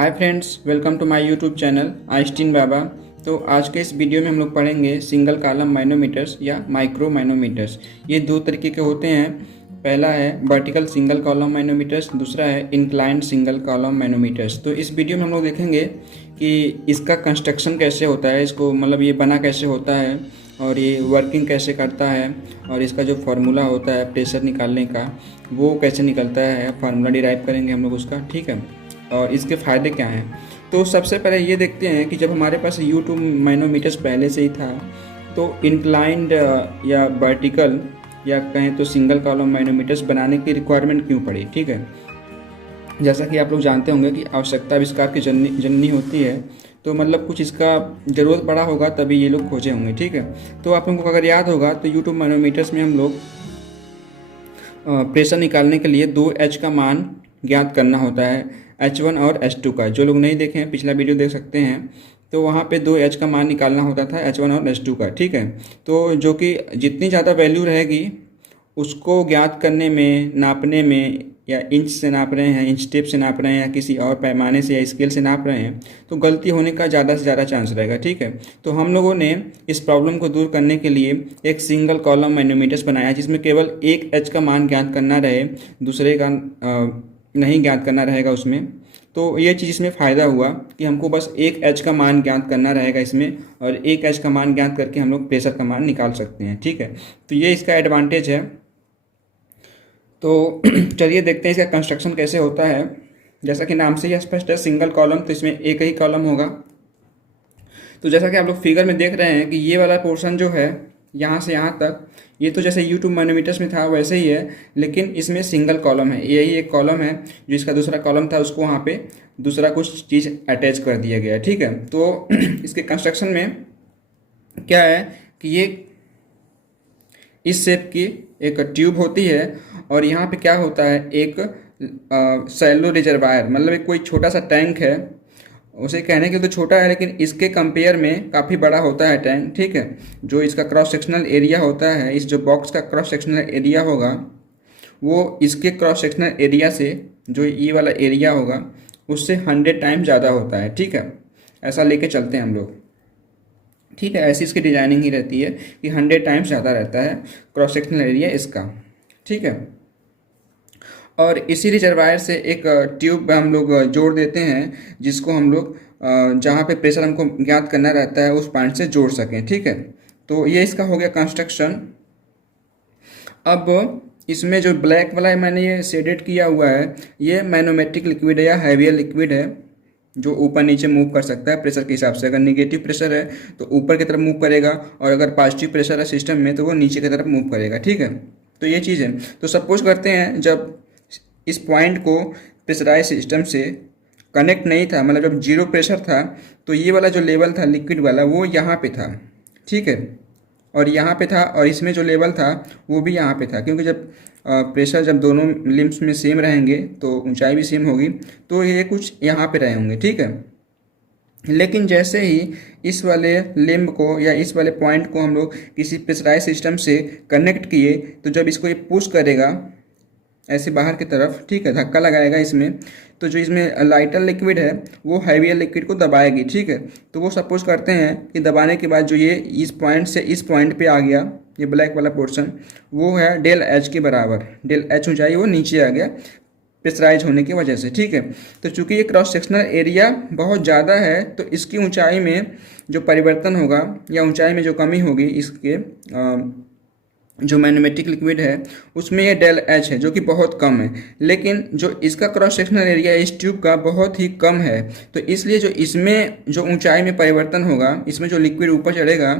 Hi friends, welcome to my YouTube channel Einstein Baba. तो आज के इस वीडियो में हम लोग पढ़ेंगे सिंगल कॉलम मैनोमीटर्स या माइक्रो मैनोमीटर्स। ये दो तरीके के होते हैं। पहला है वर्टिकल सिंगल कॉलम मैनोमीटर्स, दूसरा है इंक्लाइंड सिंगल कॉलम मैनोमीटर्स। तो इस वीडियो में हम लोग देखेंगे कि इसका कंस्ट्रक्शन कैसे होता है, इसको मतलब ये बना कैसे होता है और ये वर्किंग कैसे करता है, और इसका जो फार्मूला होता है प्रेशर निकालने का वो कैसे निकलता है, फार्मूला डिराइव करेंगे हम लोग उसका, ठीक है। और इसके फ़ायदे क्या हैं। तो सबसे पहले ये देखते हैं कि जब हमारे पास U2 मैनोमीटर्स पहले से ही था तो इंक्लाइंड या वर्टिकल या कहें तो सिंगल कॉलम मैनोमीटर्स बनाने की रिक्वायरमेंट क्यों पड़ी, ठीक है। जैसा कि आप लोग जानते होंगे कि आवश्यकता आविष्कार की जननी होती है, तो मतलब कुछ इसका ज़रूरत पड़ा होगा तभी ये लोग खोजे होंगे, ठीक है। तो आप लोगों को अगर याद होगा तो U2 मैनोमीटर्स में हम लोग प्रेशर निकालने के लिए 2H का मान ज्ञात करना होता है, H1 और H2 का। जो लोग नहीं देखे हैं पिछला वीडियो देख सकते हैं। तो वहाँ पे 2H का मान निकालना होता था, H1 और H2 का, ठीक है। तो जो कि जितनी ज़्यादा वैल्यू रहेगी उसको ज्ञात करने में, नापने में, या इंच से नाप रहे हैं, इंच टेप से नाप रहे हैं, या किसी और पैमाने से या स्केल से नाप रहे हैं, तो गलती होने का ज़्यादा से ज़्यादा चांस रहेगा, ठीक है। तो हम लोगों ने इस प्रॉब्लम को दूर करने के लिए एक सिंगल कॉलम मैनोमीटर्स बनाया जिसमें केवल एक एच का मान ज्ञात करना रहे, दूसरे का नहीं ज्ञात करना रहेगा उसमें। तो ये चीज़ इसमें फ़ायदा हुआ कि हमको बस एक एच का मान ज्ञात करना रहेगा इसमें, और एक एच का मान ज्ञात करके हम लोग प्रेशर का मान निकाल सकते हैं, ठीक है। तो ये इसका एडवांटेज है। तो चलिए देखते हैं इसका कंस्ट्रक्शन कैसे होता है। जैसा कि नाम से ही स्पष्ट है, सिंगल कॉलम, तो इसमें एक ही कॉलम होगा। तो जैसा कि आप लोग फिगर में देख रहे हैं कि ये वाला पोर्शन जो है यहाँ से यहाँ तक, ये तो जैसे U2 मैनोमीटर्स में था वैसे ही है, लेकिन इसमें सिंगल कॉलम है। यही एक कॉलम है, जो इसका दूसरा कॉलम था उसको वहाँ पे दूसरा कुछ चीज़ अटैच कर दिया गया है, ठीक है। तो इसके कंस्ट्रक्शन में क्या है कि ये इस शेप की एक ट्यूब होती है, और यहाँ पे क्या होता है, एक सैलो रिजर्वायर, मतलब एक कोई छोटा सा टैंक है। उसे कहने के लिए तो छोटा है, लेकिन इसके कंपेयर में काफ़ी बड़ा होता है टैंक, ठीक है। जो इसका क्रॉस सेक्शनल एरिया होता है, इस जो बॉक्स का क्रॉस सेक्शनल एरिया होगा वो इसके क्रॉस सेक्शनल एरिया से, जो ये वाला एरिया होगा उससे 100 टाइम्स ज़्यादा होता है, ठीक है। ऐसा लेके चलते हैं हम लोग, ठीक है। ऐसी इसकी डिजाइनिंग ही रहती है कि 100 टाइम्स ज़्यादा रहता है क्रॉस सेक्शनल एरिया इसका, ठीक है। और इसी रिजर्वायर से एक ट्यूब हम लोग जोड़ देते हैं, जिसको हम लोग जहाँ पे प्रेशर हमको ज्ञात करना रहता है उस पॉइंट से जोड़ सकें, ठीक है। तो ये इसका हो गया कंस्ट्रक्शन। अब इसमें जो ब्लैक वाला मैंने ये शेडेड किया हुआ है, ये मैनोमेट्रिक लिक्विड है या हैवियर लिक्विड है, जो ऊपर नीचे मूव कर सकता है प्रेशर के हिसाब से। अगर नेगेटिव प्रेशर है तो ऊपर की तरफ मूव करेगा, और अगर पॉजिटिव प्रेशर है सिस्टम में तो वो नीचे की तरफ मूव करेगा, ठीक है। तो ये चीज़ है। तो सपोज करते हैं जब इस पॉइंट को प्रेशराइज सिस्टम से कनेक्ट नहीं था, मतलब जब जीरो प्रेशर था, तो ये वाला जो लेवल था लिक्विड वाला वो यहाँ पे था, ठीक है, और यहाँ पे था, और इसमें जो लेवल था वो भी यहाँ पे था, क्योंकि जब प्रेशर जब दोनों लिम्स में सेम रहेंगे तो ऊंचाई भी सेम होगी, तो ये कुछ यहाँ पे रहे होंगे, ठीक है। लेकिन जैसे ही इस वाले लिम्ब को या इस वाले पॉइंट को हम लोग किसी प्रेशराइज सिस्टम से कनेक्ट किए, तो जब इसको ये पुश करेगा ऐसे बाहर की तरफ, ठीक है, धक्का लगाएगा इसमें, तो जो इसमें लाइटर लिक्विड है वो हैवियर लिक्विड को दबाएगी, ठीक है। तो वो सपोज करते हैं कि दबाने के बाद जो ये इस पॉइंट से इस पॉइंट पे आ गया, ये ब्लैक वाला पोर्शन, वो है डेल एच के बराबर। डेल एच ऊंचाई वो नीचे आ गया प्रेशराइज होने की वजह से, ठीक है। तो चूंकि ये क्रॉस सेक्शनल एरिया बहुत ज़्यादा है, तो इसकी ऊंचाई में जो परिवर्तन होगा या ऊंचाई में जो कमी होगी इसके जो मैनोमेट्रिक लिक्विड है उसमें ये डेल एच है, जो कि बहुत कम है। लेकिन जो इसका क्रॉस सेक्शनल एरिया इस ट्यूब का बहुत ही कम है, तो इसलिए जो इसमें जो ऊंचाई में परिवर्तन होगा, इसमें जो लिक्विड ऊपर चढ़ेगा,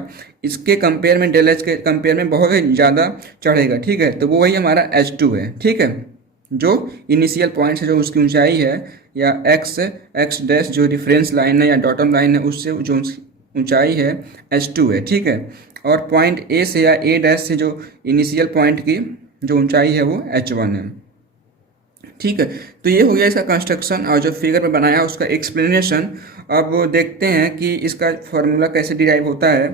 इसके कंपेयर में डेल एच के कंपेयर में बहुत ही ज़्यादा चढ़ेगा, ठीक है। तो वो वही हमारा H2 है, ठीक है। जो इनिशियल पॉइंट है, जो उसकी ऊंचाई है, या एक्स डैश जो रेफरेंस लाइन है या डॉटम लाइन है, उससे जो ऊंचाई है H2 है, ठीक है। और पॉइंट ए से या ए डैश से जो इनिशियल पॉइंट की जो ऊंचाई है वो H1 है, ठीक है। तो ये हो गया इसका कंस्ट्रक्शन, और जो फिगर में बनाया उसका एक्सप्लेनेशन। अब देखते हैं कि इसका फॉर्मूला कैसे डिराइव होता है।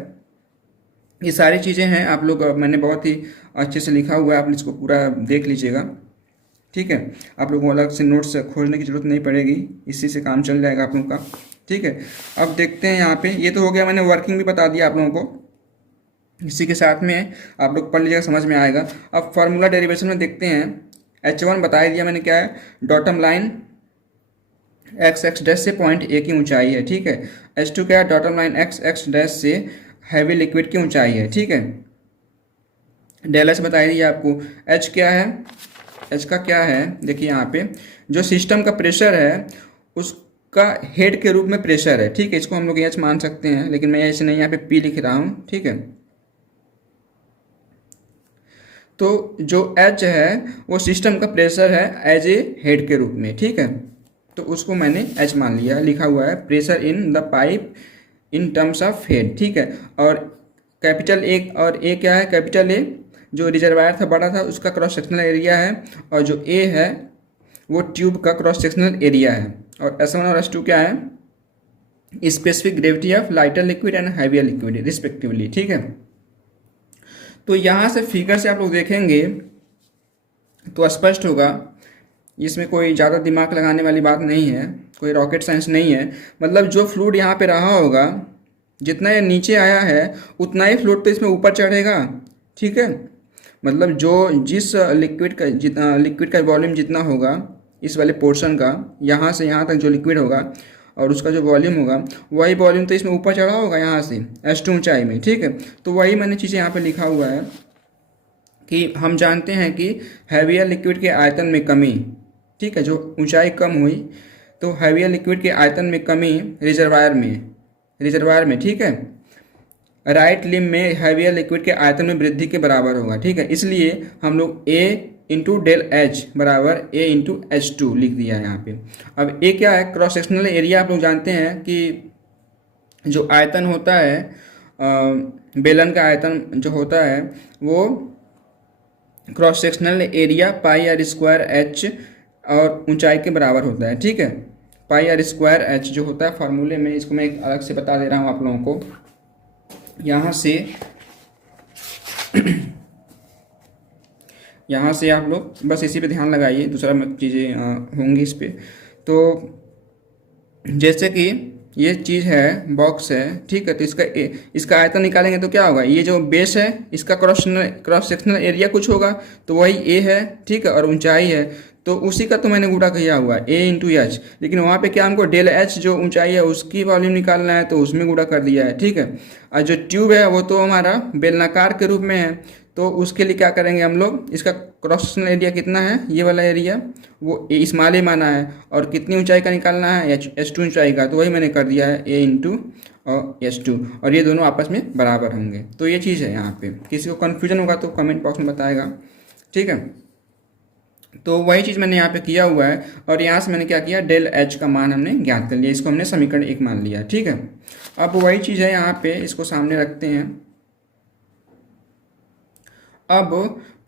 ये सारी चीज़ें हैं, आप लोग मैंने बहुत ही अच्छे से लिखा हुआ है, आप इसको पूरा देख लीजिएगा, ठीक है, आप लोगों को अलग से नोट्स खोजने की ज़रूरत नहीं पड़ेगी, इसी से काम चल जाएगा आप लोगों का। ठीक है, अब देखते हैं यहाँ पे, ये तो हो गया, मैंने वर्किंग भी बता दिया आप लोगों को, इसी के साथ में आप लोग पढ़ लीजिएगा, समझ में आएगा। अब फार्मूला डेरिवेशन में देखते हैं, H1 बता दिया मैंने क्या है, datum line x x dash से पॉइंट ए की ऊंचाई है। ठीक है, H2 क्या है, datum line x x dash से हैवी लिक्विड की ऊंचाई है। ठीक है, डेल एच बताई दी आपको। H क्या है, H का क्या है, देखिए यहाँ पे जो सिस्टम का प्रेशर है उसका हेड के रूप में प्रेशर है। ठीक है, इसको हम लोग H मान सकते हैं, लेकिन मैं ऐसे नहीं, यहाँ पे P लिख रहा हूँ। ठीक है, तो जो H है वो सिस्टम का प्रेशर है एज ए हेड के रूप में। ठीक है, तो उसको मैंने H मान लिया, लिखा हुआ है pressure in the pipe in terms of head. ठीक है, और कैपिटल ए, और ए क्या है, कैपिटल ए जो रिजर्वायर था बड़ा था उसका क्रॉस सेक्शनल एरिया है, और जो ए है वो ट्यूब का क्रॉस सेक्शनल एरिया है। और S1 और S2 क्या है, specific gravity of lighter liquid and heavier liquid respectively. ठीक है, तो यहाँ से फिगर से आप लोग देखेंगे तो स्पष्ट होगा, इसमें कोई ज़्यादा दिमाग लगाने वाली बात नहीं है, कोई रॉकेट साइंस नहीं है। मतलब जो फ्लूइड यहाँ पे रहा होगा, जितना ये नीचे आया है उतना ही फ्लूइड तो इसमें ऊपर चढ़ेगा। ठीक है, मतलब जो जिस लिक्विड का जितना लिक्विड का वॉल्यूम जितना होगा इस वाले पोर्शन का, यहाँ से यहाँ तक जो लिक्विड होगा और उसका जो वॉल्यूम होगा वही वॉल्यूम तो इसमें ऊपर चढ़ा होगा यहाँ से S2 ऊंचाई में। ठीक है, तो वही मैंने चीज़ें यहाँ पे लिखा हुआ है कि हम जानते हैं कि हैवियर लिक्विड के आयतन में कमी, ठीक है, जो ऊंचाई कम हुई तो हैवियर लिक्विड के आयतन में कमी रिजर्वायर में ठीक है, राइट लिम में हैवियर लिक्विड के आयतन में वृद्धि के बराबर होगा। ठीक है, इसलिए हम लोग A इंटू डेल एच बराबर A इंटू H2 लिख दिया है यहाँ पे। अब A क्या है, क्रॉस सेक्शनल एरिया। आप लोग जानते हैं कि जो आयतन होता है बेलन का आयतन जो होता है वो cross sectional area pi R square H और ऊंचाई के बराबर होता है। ठीक है, पाई आर स्क्वायर एच जो होता है फार्मूले में, इसको मैं एक अलग से बता दे रहा हूँ आप लोगों को। यहाँ से आप लोग बस इसी पे ध्यान लगाइए, दूसरा चीज़ें होंगी इस पर। तो जैसे कि ये चीज़ है, बॉक्स है, ठीक है, तो इसका आयतन निकालेंगे तो क्या होगा, ये जो बेस है इसका क्रॉस सेक्शनल एरिया कुछ होगा तो वही A है। ठीक है, और ऊंचाई है तो उसी का तो मैंने गुणा किया हुआ है A इंटू एच, लेकिन वहाँ पे क्या हमको डेल एच जो ऊंचाई है उसकी वॉल्यूम निकालना है तो उसमें गुणा कर दिया है। ठीक है, और जो ट्यूब है वो तो हमारा बेलनाकार के रूप में है, तो उसके लिए क्या करेंगे हम लोग, इसका क्रॉस सेक्शनल एरिया कितना है, ये वाला एरिया वो स्मॉल ए माना है, और कितनी ऊंचाई का निकालना है, H2 ऊंचाई का, तो वही मैंने कर दिया है A इंटू और H2, और ये दोनों आपस में बराबर होंगे। तो ये चीज़ है यहाँ पे, किसी को कन्फ्यूजन होगा तो कमेंट बॉक्स में बताएगा। ठीक है, तो वही चीज़ मैंने यहाँ पे किया हुआ है, और यहाँ से मैंने क्या किया, डेल एच का मान हमने ज्ञात कर लिया, इसको हमने समीकरण 1 मान लिया। ठीक है, अब वही चीज़ है यहाँ पे, इसको सामने रखते हैं। अब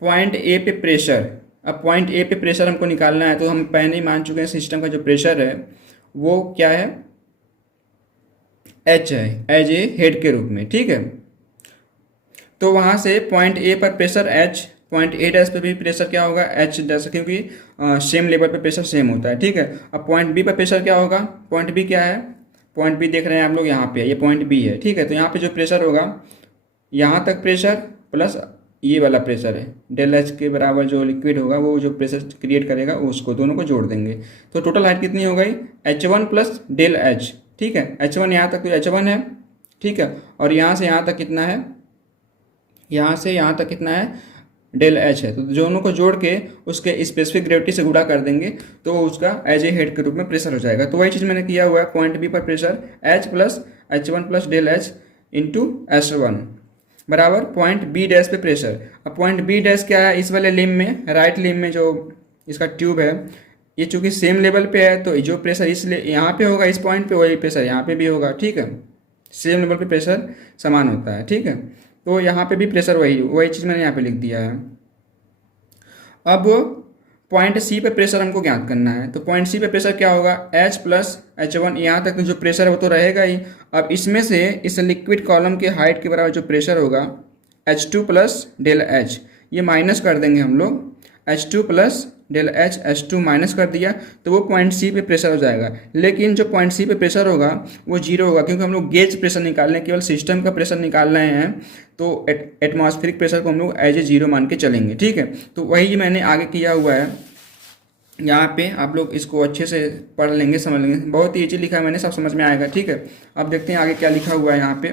पॉइंट ए पे प्रेशर, अब पॉइंट ए पे प्रेशर हमको निकालना है, तो हम पहले ही मान चुके हैं सिस्टम का जो प्रेशर है वो क्या है, H है एज ए हेड के रूप में। ठीक है, तो वहाँ से पॉइंट ए पर pressure H, point A dash पे भी प्रेशर क्या होगा, H डैश, क्योंकि सेम लेवल पे प्रेशर सेम होता है। ठीक है, अब पॉइंट बी पर प्रेशर क्या होगा, पॉइंट बी क्या है, पॉइंट बी देख रहे हैं आप लोग यहाँ पे, ये पॉइंट बी है। ठीक है, तो यहाँ पे जो प्रेशर होगा, यहाँ तक प्रेशर प्लस ये वाला प्रेशर है, डेल एच के बराबर जो लिक्विड होगा वो जो प्रेशर क्रिएट करेगा उसको दोनों को जोड़ देंगे, तो टोटल हाइट कितनी हो गई, H1 प्लस डेल एच। ठीक है, H1 यहाँ तक तो H1 है। ठीक है, और यहाँ से यहाँ तक कितना है, यहाँ से यहाँ तक कितना है, डेल एच है, तो दोनों को जोड़ के उसके स्पेसिफिक ग्रेविटी से गुणा कर देंगे तो उसका एज ए हेड के रूप में प्रेशर हो जाएगा। तो वही चीज़ मैंने किया हुआ है, पॉइंट बी पर pressure H plus H1 plus del H into S1 बराबर पॉइंट बी डैश पे प्रेशर। अब पॉइंट बी डैश क्या है, इस वाले लिम में, राइट लिम में जो इसका ट्यूब है, ये चूंकि सेम लेवल पे है तो जो प्रेशर इसलिए यहाँ पे होगा, इस पॉइंट पे वही प्रेशर यहाँ पे भी होगा। ठीक है, सेम लेवल पे प्रेशर समान होता है। ठीक है, तो यहाँ पे भी प्रेशर वही चीज़ मैंने यहाँ पे लिख दिया है। अब पॉइंट सी पे प्रेशर हमको ज्ञात करना है, तो पॉइंट सी पे प्रेशर क्या होगा, H प्लस H1, यहाँ तक जो प्रेशर है वो तो रहेगा ही। अब इसमें से इस लिक्विड कॉलम के हाइट के बराबर जो प्रेशर होगा H2 प्लस डेल एच, ये माइनस कर देंगे हम लोग H2 plus del H H2 minus कर दिया तो वो पॉइंट सी पे प्रेशर हो जाएगा। लेकिन जो पॉइंट सी पे प्रेशर होगा वो जीरो होगा, क्योंकि हम लोग गेज प्रेशर निकाल रहे हैं, केवल सिस्टम का प्रेशर निकाल रहे हैं, तो एटमॉस्फेरिक प्रेशर को हम लोग एज ए जीरो मान के चलेंगे। ठीक है, तो वही मैंने आगे किया हुआ है। यहाँ पे आप लोग इसको अच्छे से पढ़ लेंगे, समझ लेंगे, बहुत ही ईजी लिखा है मैंने, सब समझ में आएगा। ठीक है, अब देखते हैं आगे क्या लिखा हुआ है यहाँ पे।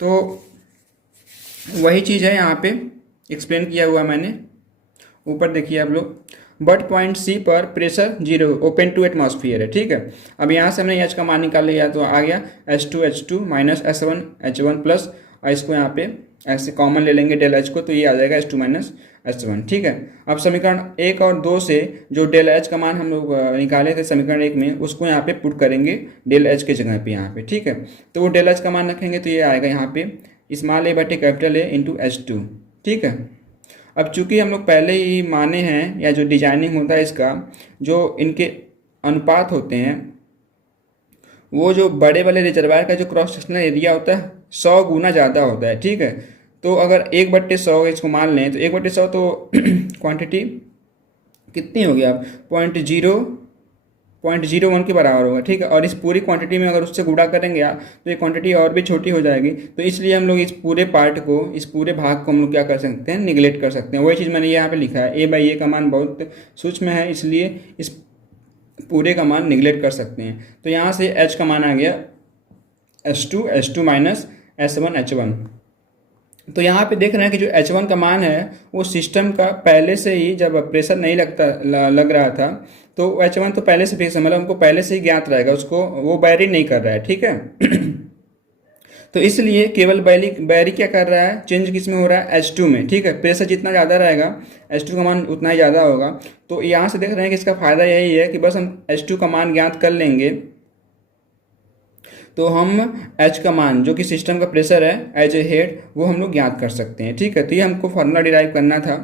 तो वही चीज़ है यहाँ पे एक्सप्लेन किया हुआ मैंने, ऊपर देखिए आप लोग। बट पॉइंट सी पर pressure zero, open to atmosphere है। ठीक है, अब यहाँ से हमने एच का मान निकाल लिया तो आ गया H2 माइनस S1 प्लस, और इसको यहाँ पे ऐसे कॉमन ले लेंगे डेल एच को, तो ये आ जाएगा H2 माइनस S1। ठीक है, अब समीकरण 1 और 2 से जो डेल एच का मान हम लोग निकाले थे समीकरण 1 में, उसको यहाँ पे पुट करेंगे डेल एच के जगह पे यहाँ पे। ठीक है, तो वो डेल एच का मान रखेंगे तो ये आएगा यहाँ पे स्मॉल ए बटे कैपिटल ए इंटू H2। ठीक है, अब चूंकि हम लोग पहले ही माने हैं, या जो डिजाइनिंग होता है इसका, जो इनके अनुपात होते हैं, वो जो बड़े वाले रिजर्वायर का जो क्रॉस सेक्शनल एरिया होता है 100 गुना ज़्यादा होता है। ठीक है, तो अगर 1/100 इसको मान लें तो 1/100 तो क्वांटिटी कितनी होगी आप 0.01 के बराबर होगा। ठीक है, और इस पूरी क्वांटिटी में अगर उससे गुणा करेंगे आप तो ये क्वांटिटी और भी छोटी हो जाएगी। तो इसलिए हम लोग इस पूरे पार्ट को, इस पूरे भाग को हम लोग क्या कर सकते हैं, निगलेक्ट कर सकते हैं। वही चीज़ मैंने यहाँ पे लिखा है, A/A का मान बहुत सूक्ष्म है, इसलिए इस पूरे का मान निगलेक्ट कर सकते हैं। तो यहाँ से H का मान आ गया H2 माइनस S1 H1। तो यहाँ पे देख रहे हैं कि जो H1 का मान है वो सिस्टम का पहले से ही, जब प्रेशर नहीं लग रहा था, तो H1 तो पहले से फिक्स है, मतलब हमको पहले से ही ज्ञात रहेगा, उसको वो बैरी नहीं कर रहा है। ठीक है तो इसलिए केवल बैरी क्या कर रहा है, चेंज किस में हो रहा है, H2 में। ठीक है, प्रेशर जितना ज़्यादा रहेगा H2 का मान उतना ही ज़्यादा होगा। तो यहाँ से देख रहे हैं कि इसका फ़ायदा यही है कि बस हम H2 का मान ज्ञात कर लेंगे तो हम H का मान जो कि सिस्टम का प्रेशर है एज ए हेड, वो हम लोग ज्ञात कर सकते हैं। ठीक है, तो ये हमको फार्मूला डिराइव करना था,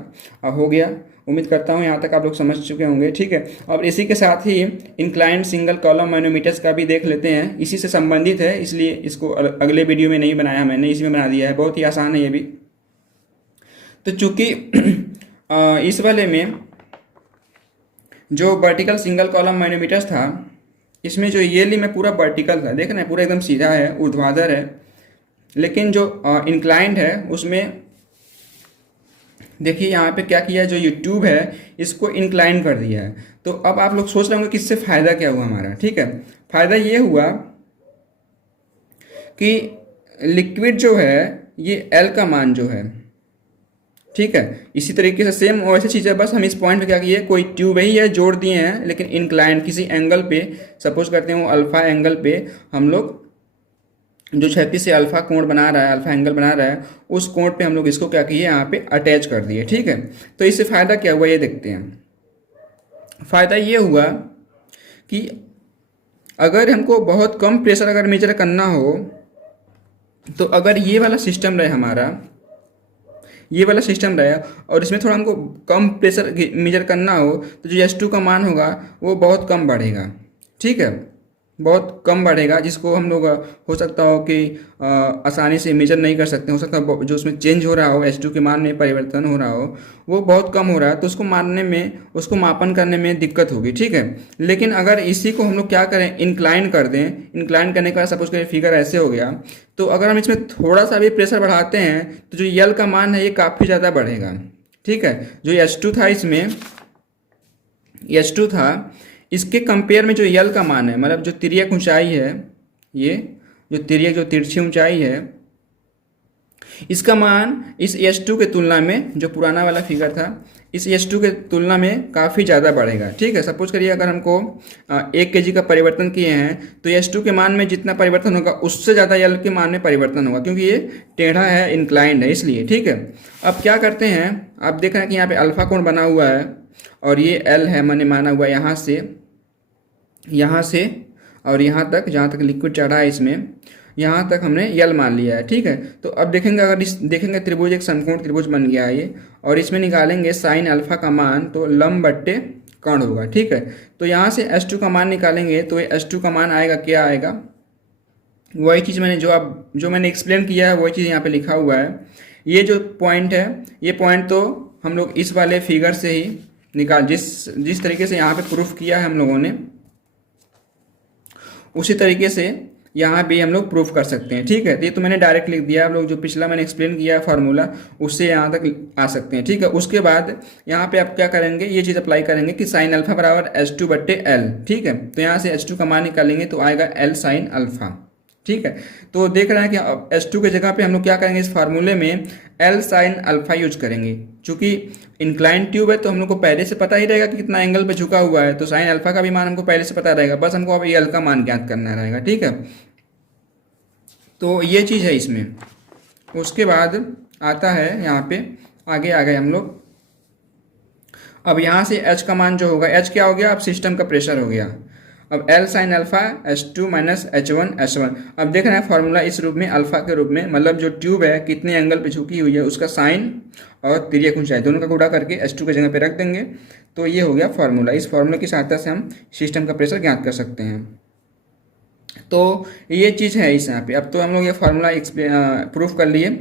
हो गया। उम्मीद करता हूँ यहाँ तक आप लोग समझ चुके होंगे। ठीक है, और इसी के साथ ही इंक्लाइंड सिंगल कॉलम मैनोमीटर्स का भी देख लेते हैं, इसी से संबंधित है, इसलिए इसको अगले वीडियो में नहीं बनाया मैंने, इसी में बना दिया है। बहुत ही आसान है ये भी। तो चूँकि इस वाले में जो वर्टिकल सिंगल कॉलम मैनोमीटर्स था, इसमें जो ये में पूरा वर्टिकल था, देख रहे हैं पूरा एकदम सीधा है, ऊर्ध्वाधर है। लेकिन जो इंक्लाइंड है उसमें देखिए यहाँ पे क्या किया, जो ये ट्यूब है इसको इंक्लाइन कर दिया है। तो अब आप लोग सोच रहे होंगे कि इससे फ़ायदा क्या हुआ हमारा। ठीक है, फ़ायदा ये हुआ कि लिक्विड जो है ये एल का मान जो है, ठीक है, इसी तरीके से सेम वैसे चीज़ है, बस हम इस पॉइंट पे क्या किए, कोई ट्यूब ही है जोड़ दिए हैं, लेकिन इंक्लाइन किसी एंगल पे, सपोज करते हैं वो अल्फा एंगल पे हम लोग जो क्षैतिज से अल्फा कोण बना रहा है, अल्फा एंगल बना रहा है, उस कोण पे हम लोग इसको क्या किए, यहाँ पे अटैच कर दिए। ठीक है, तो इससे फ़ायदा क्या हुआ ये देखते हैं। फ़ायदा ये हुआ कि अगर हमको बहुत कम प्रेशर अगर मेजर करना हो, तो अगर ये वाला सिस्टम रहे हमारा, ये वाला सिस्टम रहे और इसमें थोड़ा हमको कम प्रेशर मेजर करना हो, तो जो H2 का मान होगा वो बहुत कम बढ़ेगा। ठीक है, बहुत कम बढ़ेगा, जिसको हम लोग हो सकता हो कि आसानी से मेजर नहीं कर सकते, हो सकता है जो उसमें चेंज हो रहा हो, H2 के मान में परिवर्तन हो रहा हो, वो बहुत कम हो रहा है, तो उसको मानने में, उसको मापन करने में दिक्कत होगी। ठीक है, लेकिन अगर इसी को हम लोग क्या करें, इंक्लाइन कर दें, इंक्लाइन करने के बाद सपोज करें फिगर ऐसे हो गया, तो अगर हम इसमें थोड़ा सा भी प्रेशर बढ़ाते हैं तो जो यल का मान है ये काफ़ी ज़्यादा बढ़ेगा। ठीक है, जो H2 था, इसमें H2 था, इसके कंपेयर में जो यल का मान है, मतलब जो तिर्यक ऊंचाई है, ये जो तिरछी ऊंचाई है, इसका मान इस H2 के तुलना में, जो पुराना वाला फिगर था, इस H2 के तुलना में काफ़ी ज़्यादा बढ़ेगा। ठीक है, सपोज करिए अगर हमको 1 kg का परिवर्तन किए हैं तो H2 के मान में जितना परिवर्तन होगा उससे ज़्यादा यल के मान में परिवर्तन होगा, क्योंकि ये टेढ़ा है, इंक्लाइंड है, इसलिए। ठीक है, अब क्या करते हैं, आप देख रहे हैं कि यहाँ पे अल्फा कोण बना हुआ है और ये L है, मैंने माना हुआ यहाँ से और यहाँ तक, जहाँ तक लिक्विड चढ़ा है इसमें, यहाँ तक हमने यल मान लिया है। ठीक है, तो अब देखेंगे, अगर इस देखेंगे त्रिभुज एक समकोण त्रिभुज बन गया है ये, और इसमें निकालेंगे साइन अल्फा का मान, तो लंब बट्टे कर्ण होगा। ठीक है, तो यहाँ से H2 का मान निकालेंगे तो ये H2 का मान आएगा, क्या आएगा, वही चीज़ मैंने जो मैंने एक्सप्लेन किया है वही चीज़ यहाँ पे लिखा हुआ है। ये जो पॉइंट है, ये पॉइंट तो हम लोग इस वाले फिगर से ही जिस तरीके से यहाँ पे प्रूफ किया है हम लोगों ने, उसी तरीके से यहाँ भी हम लोग प्रूफ कर सकते हैं। ठीक है, तो ये तो मैंने डायरेक्ट लिख दिया। आप लोग जो पिछला मैंने एक्सप्लेन किया है फार्मूला, उससे यहाँ तक आ सकते हैं। ठीक है, उसके बाद यहाँ पे आप क्या करेंगे, ये चीज़ अप्लाई करेंगे कि साइन अल्फा बराबर H2/L। ठीक है, तो यहाँ से H2 का मान निकालेंगे तो आएगा L साइन अल्फा। ठीक है, तो देख रहे हैं कि H2 की जगह पे हम लोग क्या करेंगे, इस फार्मूले में L साइन अल्फा यूज करेंगे। चूंकि इंक्लाइन ट्यूब है तो हम लोग को पहले से पता ही रहेगा कि कितना एंगल पे झुका हुआ है, तो साइन अल्फा का भी मान हमको पहले से पता रहेगा, बस हमको अब L का मान ज्ञात करना रहेगा। ठीक है, तो ये चीज़ है इसमें। उसके बाद आता है यहाँ पे, आगे आ गए हम लोग। अब यहाँ से H का मान जो होगा, H क्या हो गया, अब सिस्टम का प्रेशर हो गया। अब L sine alpha H2 minus H1 S1। अब देख रहे हैं फॉर्मूला इस रूप में, अल्फा के रूप में, मतलब जो ट्यूब है कितने एंगल पे झुकी हुई है उसका साइन और तिर्यक ऊंचाई दोनों का गुणा करके H2 की जगह पे रख देंगे, तो ये हो गया फार्मूला। इस फार्मूला की सहायता से हम सिस्टम का प्रेशर ज्ञात कर सकते हैं। तो ये चीज़ है इस यहाँ पे। अब तो हम लोग ये फार्मूला प्रूफ कर लिए।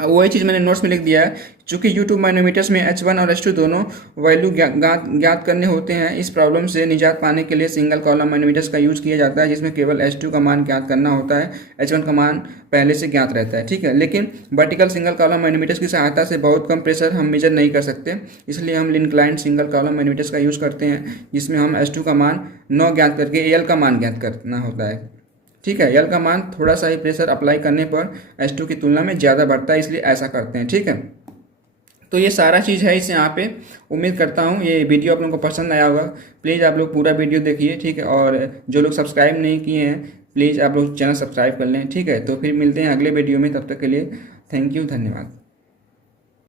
वही चीज़ मैंने नोट्स में लिख दिया है। चूंकि यूट्यूब मैनोमीटर्स में H1 और H2 दोनों वैल्यू ज्ञात करने होते हैं, इस प्रॉब्लम से निजात पाने के लिए सिंगल कॉलम मैनोमीटर्स का यूज किया जाता है, जिसमें केवल H2 का मान ज्ञात करना होता है, H1 का मान पहले से ज्ञात रहता है। ठीक है, लेकिन वर्टिकल सिंगल कॉलम मैनोमीटर्स की सहायता से बहुत कम प्रेशर हम मेजर नहीं कर सकते, इसलिए हम इंक्लाइंड सिंगल कॉलम मैनोमीटर्स का यूज करते हैं, जिसमें हम H2 का मान 9 ज्ञात करके L का मान ज्ञात करना होता है। ठीक है, L का मान थोड़ा सा ही प्रेशर अप्लाई करने पर H2 की तुलना में ज़्यादा बढ़ता है, इसलिए ऐसा करते हैं। ठीक है, तो ये सारा चीज़ है इस यहाँ पे। उम्मीद करता हूँ ये वीडियो आप लोगों को पसंद आया होगा। प्लीज़ आप लोग पूरा वीडियो देखिए। ठीक है, और जो लोग सब्सक्राइब नहीं किए हैं प्लीज़ आप लोग चैनल सब्सक्राइब कर लें। ठीक है, तो फिर मिलते हैं अगले वीडियो में, तब तक के लिए थैंक यू, धन्यवाद।